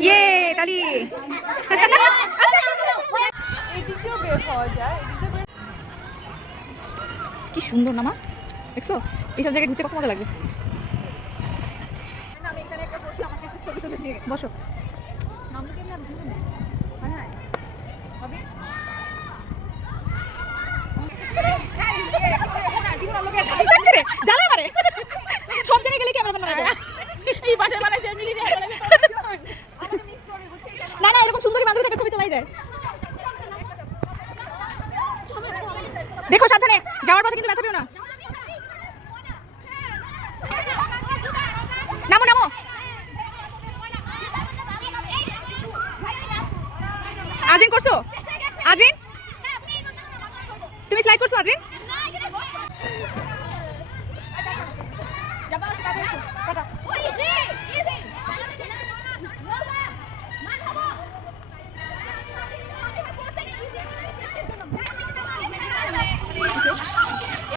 ये ताली কি সুন্দর না মা দেখছো এইসব জায়গায় ঘুরতে কত মজা লাগবে বসো সব জায়গায় গেলে ক্যামেরা বানাবে এই বাসায় বানাইছে না না এরকম সুন্দরী বান্ধবী থেকে ছবি তোলাই যায় দেখো সাবধানে যাওয়ার পথে কিন্তু ব্যথা পেও না নামো নামো আজরিন করছো আজরিন তুমি স্লাইড করছো আজরিন